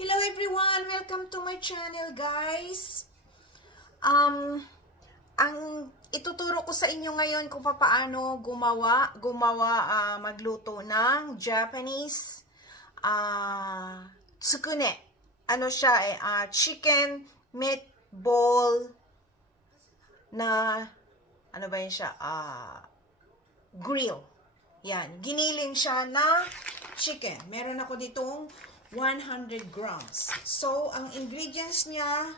Hello everyone! Welcome to my channel, guys. Ang ituturo ko sa inyo ngayon kung paano magluto ng Japanese tsukune. Ano siya chicken meatball na ano ba yun siya? Grill. Yan, giniling siya na chicken. Meron ako ditong 100 grams. So, ang ingredients niya,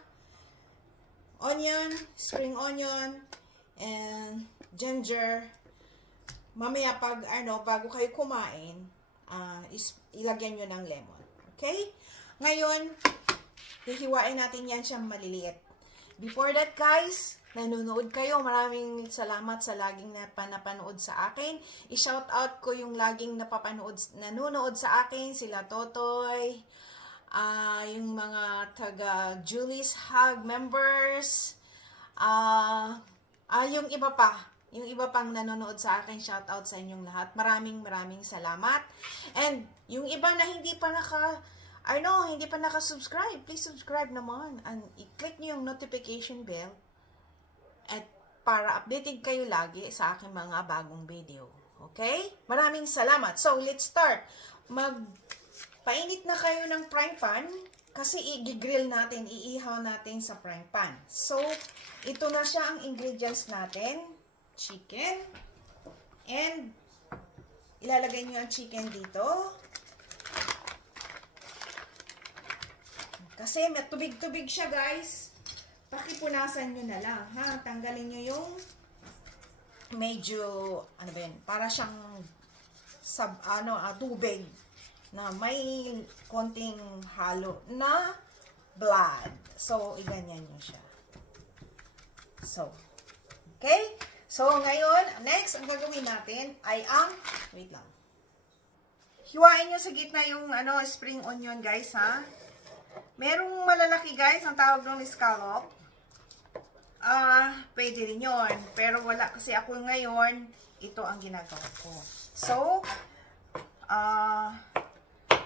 onion, spring onion, and ginger. Mamaya bago kayo kumain, ilagyan nyo ng lemon. Okay? Ngayon, hihiwain natin yan siyang maliliit. Before that, guys, nanonood kayo. Maraming salamat sa laging napanood sa akin. I-shout out ko yung laging nanonood sa akin, sila Totoy, yung mga taga Julie's Hug members, yung iba pang nanonood sa akin, shout out sa inyong lahat. Maraming salamat. And yung iba na hindi pa naka-subscribe, please subscribe naman. And i-click niyo yung notification bell at para updated kayo lagi sa aking mga bagong video. Okay? Maraming salamat. So, let's start. Magpainit na kayo ng frying pan kasi i-grill natin, iihaw natin sa frying pan. So, ito na siya ang ingredients natin. Chicken. And, ilalagay nyo ang chicken dito. Kasi may tubig-tubig siya, guys. Pakipunasan nyo na lang, ha? Tanggalin nyo yung medyo, para siyang tubig na may konting halo na blood. So, iganyan nyo siya. So, okay? So, ngayon, next, ang gagawin natin ay wait lang. Hiwain nyo sa gitna yung, spring onion, guys, ha? Merong malalaki, guys, ang tawag ng scallop. Pwede rin yun. Pero wala kasi ako ngayon, ito ang ginagawa ko. So,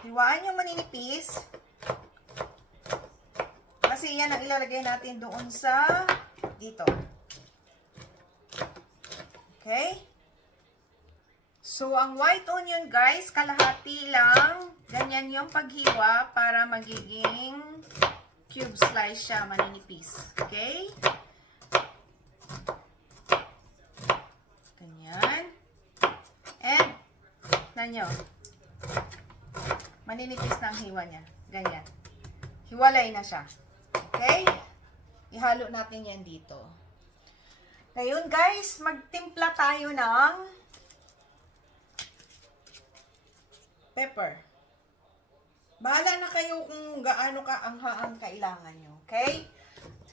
hiwaan yung maninipis. Kasi yan ang ilalagay natin doon sa dito. Okay? So, ang white onion, guys, kalahati lang. Ganyan yung paghiwa para magiging cube slice siya, maninipis. Okay? Ganyan. And, nanyo. Maninipis na ang hiwa niya. Ganyan. Hiwalay na siya. Okay? Ihalo natin yan dito. Ngayon, guys, magtimpla tayo ng pepper. Bahala na kayo kung gaano kaangha ang kailangan nyo. Okay?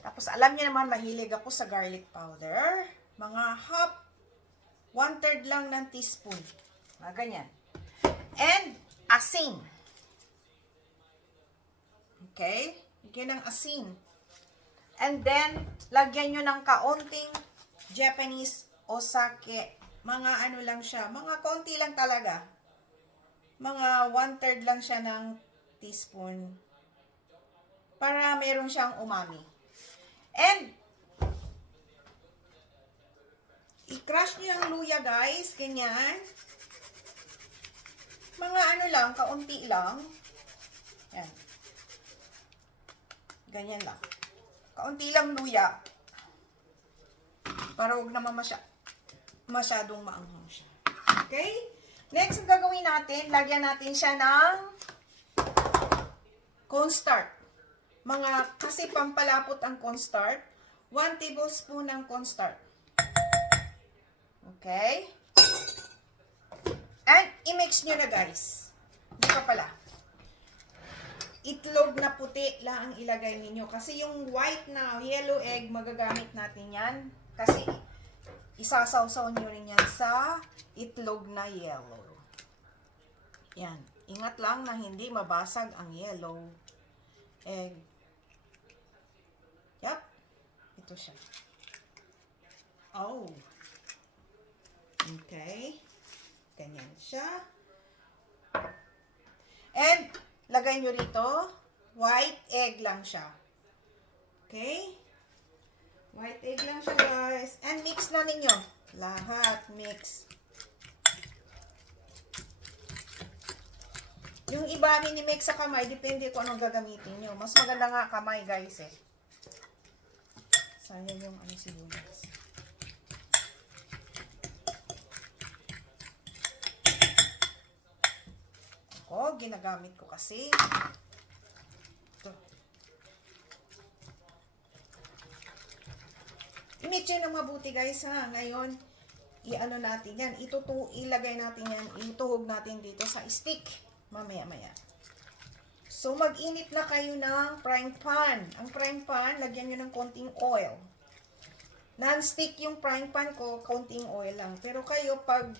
Tapos, alam niyo naman, mahilig ako sa garlic powder. Mga 1/3 lang ng teaspoon. Ganyan. And, asin. Okay? Lagyan ng asin. And then, lagyan nyo ng kaunting Japanese o sake. Mga lang siya. Mga konti lang talaga. Mga 1/3 lang siya ng teaspoon. Para meron siyang umami. And, i-crush nyo yung luya, guys. Ganyan. Mga lang, kaunti lang. Yan. Ganyan lang. Kaunti lang luya. Para huwag naman masyadong maanghang siya. Okay? Next, ang gagawin natin, lagyan natin siya ng cornstarch. Kasi pampalapot ang cornstarch. 1 tablespoon ng cornstarch. Okay? And, i-mix nyo na, guys. Hindi pa pala. Itlog na puti lang ang ilagay ninyo. Kasi yung white na yellow egg, magagamit natin yan. Kasi, isasawsaw nyo rin yan sa itlog na yellow. Yan. Ingat lang na hindi mabasag ang yellow egg. Yep. Ito siya. Oh. Okay. Ganyan siya. And, lagay nyo rito White egg lang siya. Okay? White egg lang siya, guys. And mix na ninyo. Lahat mix. Yung iba minimix sa kamay, depende kung anong gagamitin nyo. Mas maganda nga kamay, guys, eh. Sayang yung sibuyas. Ako, ginagamit ko kasi. Ito. I-mix nyo ng mabuti, guys, ha. Ngayon, i-ano natin yan. Ilagay natin yan. Ituhog natin dito sa stick. Mamaya-maya. So, mag-init na kayo ng frying pan. Ang frying pan, lagyan nyo ng konting oil. Non-stick yung frying pan ko, konting oil lang. Pero kayo, pag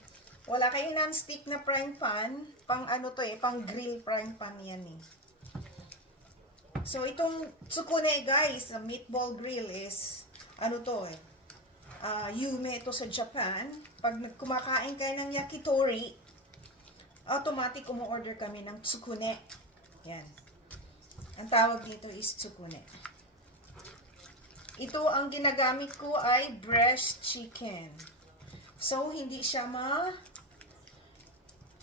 wala kayong non-stick na frying pan, pang ano to eh, pang grill frying pan yan eh. So, itong tsukune, guys, meatball grill is, ano to eh, yume ito sa Japan. Pag kumakain kayo ng yakitori, automatic umu-order kami ng tsukune. Yan. Ang tawag dito is tsukune. Ito ang ginagamit ko ay breast chicken. So, hindi siya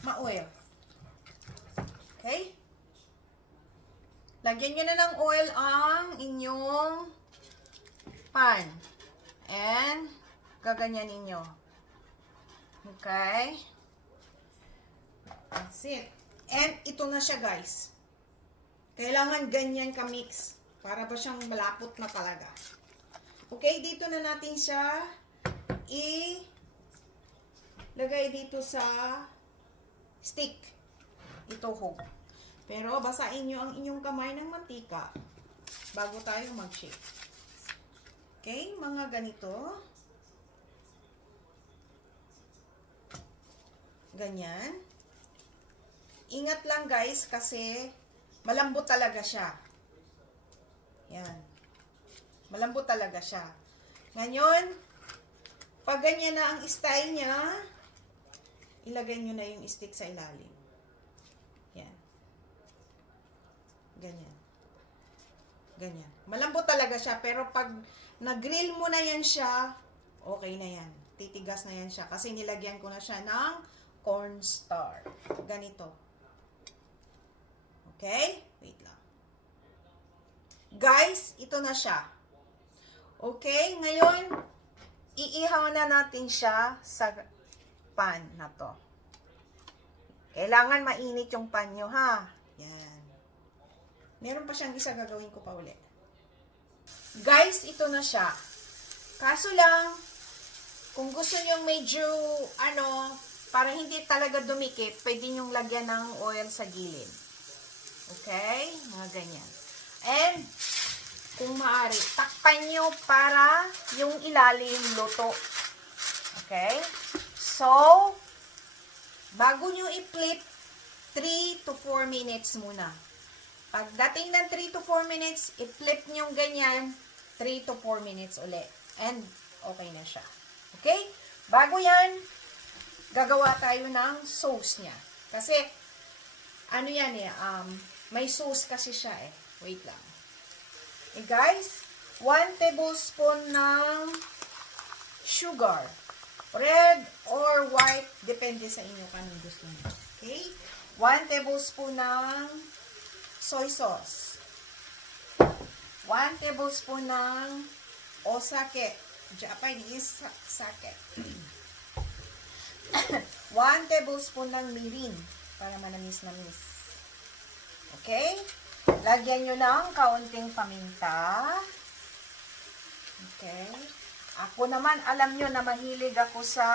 ma-oil. Okay? Lagyan nyo na ng oil ang inyong pan. And, gaganyanin nyo. Okay? That's it. And, ito na siya, guys. Kailangan ganyan ka-mix. Para ba siyang malapot na talaga. Okay, dito na natin siya lagay dito sa stick. Ituhog. Pero, basain nyo ang inyong kamay ng mantika bago tayo mag-shake. Okay, mga ganito. Ganyan. Ingat lang, guys, kasi malambot talaga siya. Yan. Malambot talaga siya. Ngayon, pag ganyan na ang style niya, ilagay nyo na yung stick sa ilalim. Yan. Ganyan. Ganyan. Malambot talaga siya, pero pag nag-grill mo na yan siya, okay na yan. Titigas na yan siya. Kasi nilagyan ko na siya ng cornstarch. Ganito. Okay? Wait lang. Guys, ito na siya. Okay? Ngayon, iihaw na natin siya sa pan na to. Kailangan mainit yung pan nyo, ha? Yan. Meron pa siyang isa, gagawin ko pa ulit. Guys, ito na siya. Kaso lang, kung gusto nyo medyo, para hindi talaga dumikit, pwede nyo lagyan ng oil sa gilid. Okay? Mga ganyan. And, kung maaari, takpan nyo para yung ilalim luto. Okay? So, bago nyo i-flip, 3 to 4 minutes muna. Pagdating ng 3 to 4 minutes, i-flip nyo ganyan, 3 to 4 minutes ulit. And, okay na siya. Okay? Bago yan, gagawa tayo ng sauce niya. Kasi, ano yan eh, may sauce kasi siya eh. Wait lang. Eh guys, 1 tablespoon ng sugar. Red or white, depende sa inyo kanong gusto niyo. Okay? 1 tablespoon ng soy sauce. 1 tablespoon ng osake. Japan is sake. 1 tablespoon ng mirin para manamis-namis. Okay? Lagyan nyo ng kaunting paminta. Okay? Ako naman, alam nyo na mahilig ako sa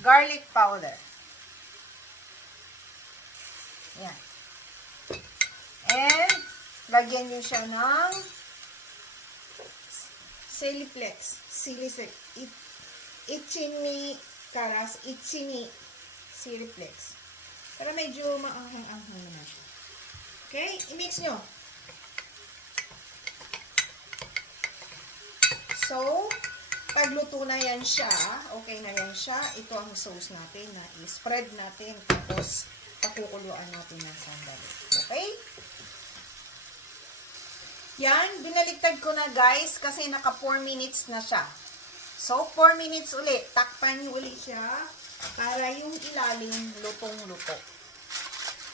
garlic powder. Yan. And, lagyan nyo siya ng Siliflex. Ichini karas, ichini Siliflex. Para medyo maanghang-anghang na siya. Okay? I-mix nyo. So, pagluto na yan siya, okay na yan siya, ito ang sauce natin na i-spread natin. Tapos, Pakukuluan natin ng sandali. Okay? Yan, binaligtad ko na guys kasi naka 4 minutes na siya. So, 4 minutes ulit. Takpan niyo ulit siya para yung ilalim lutong-luto.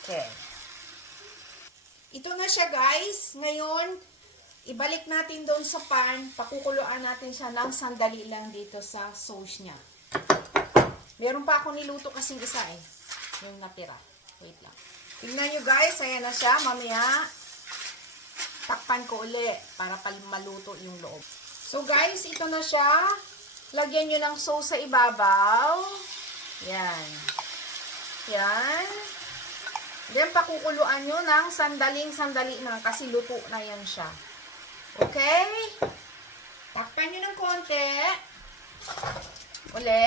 Okay. Ito na siya guys. Ngayon, ibalik natin doon sa pan. Pakukuluan natin siya ng sandali lang dito sa sauce niya. Meron pa ako niluto kasing isa eh. Yung natira. Wait lang. Tingnan nyo guys. Ayan na siya. Mamaya, takpan ko uli para maluto yung loob. So guys, ito na siya. Lagyan nyo ng sauce sa ibabaw. Yan. Yan. Then, pakukuluan nyo ng sandaling-sandali na kasi luto na yan siya. Okay? Takpan nyo ng konti. Uli.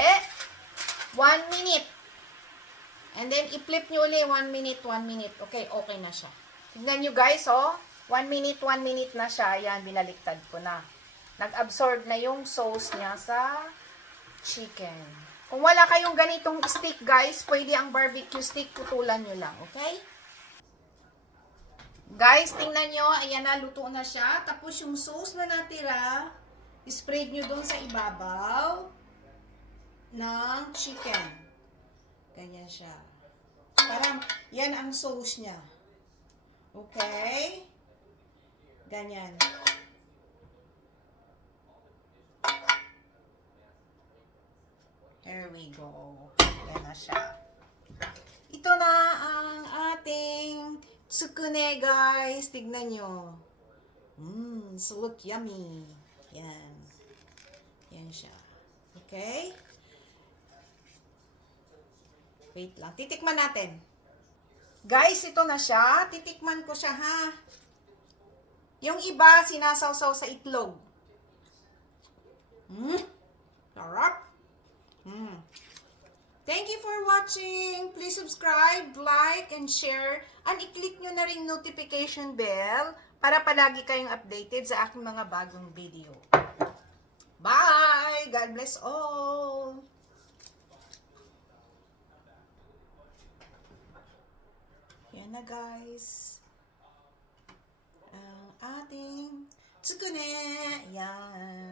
1 minute. And then, i-flip nyo uli 1 minute, 1 minute. Okay, okay na siya. Tignan nyo guys, oh. 1 minute na siya. Ayan, binaliktad ko na. Nag-absorb na yung sauce niya sa chicken. Kung wala kayong ganitong stick, guys, pwede ang barbecue stick, putulan nyo lang, okay? Guys, tingnan nyo. Ayan na, luto na siya. Tapos yung sauce na natira, spread nyo doon sa ibabaw ng chicken. Ganyan siya. Parang, yan ang sauce niya. Okay? Ganyan. There we go. Yan na siya. Ito na ang ating tsukune, guys. Tignan nyo. So look yummy. Yan. Yan siya. Okay? Wait lang. Titikman natin. Guys, ito na siya. Titikman ko siya, ha? Yung iba, sinasawsaw sa itlog. Sarap. Thank you for watching. Please subscribe, like, and share. And i-click nyo na rin notification bell para palagi kayong updated sa aking mga bagong video. Bye! God bless all! Yan na guys. Ang ating tsukune. Yan.